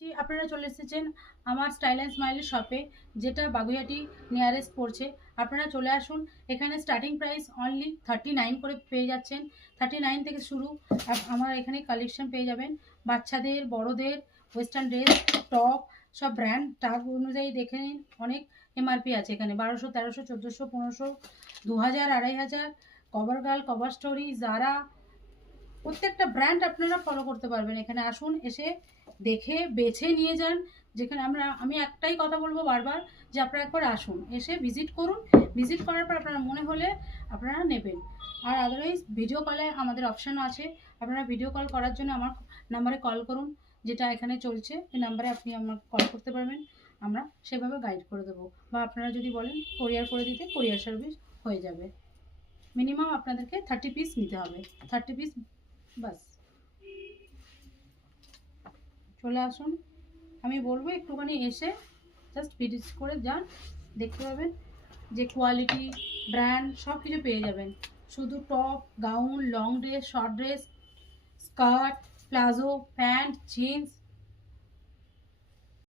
আপনারা চলে এসেছেন আমার স্টাইল অ্যান্ড স্মাইলের শপে, যেটা বাগুইহাটি নিয়ারেস্ট পড়ছে। আপনারা চলে আসুন। এখানে স্টার্টিং প্রাইস অনলি 39 করে পেয়ে যাচ্ছেন। 39 থেকে শুরু। আমার এখানে কালেকশন পেয়ে যাবেন বাচ্চাদের, বড়দের, ওয়েস্টার্ন ড্রেস, টপ, সব ব্র্যান্ড টাগ অনুযায়ী দেখে নিন। অনেক এমআরপি আছে এখানে, 1200, 1300, 1400, 1500, 2000, 2500। কভার গার্ল, কভার স্টোরি, জারা, প্রত্যেকটা ব্র্যান্ড আপনারা ফলো করতে পারবেন। এখানে আসুন, এসে দেখে বেছে নিয়ে যান। যেখানে আমি একটাই কথা বলবো বারবার, যে আপনারা একবার আসুন, এসে ভিজিট করুন। ভিজিট করার পর আপনারা মনে হলে আপনারা নেবেন। আর আদারওয়াইজ ভিডিও কলে আমাদের অপশানও আছে। আপনারা ভিডিও কল করার জন্য আমার নাম্বারে কল করুন, যেটা এখানে চলছে। এই নাম্বারে আপনি আমার কল করতে পারবেন, আমরা সেভাবে গাইড করে দেবো। বা আপনারা যদি বলেন কোরিয়ার করে দিতে, কোরিয়ার সার্ভিস হয়ে যাবে। মিনিমাম আপনাদেরকে 30 পিস নিতে হবে, 30 পিস বাস। চলে আসুন, আমি বলবো একটুখানি এসে জাস্ট ভিজিট করে যান, দেখতে পাবেন যে কোয়ালিটি, ব্র্যান্ড সব কিছু পেয়ে যাবেন। শুধু top, gown, long dress, short dress, skirt, palazzo, pant, jeans,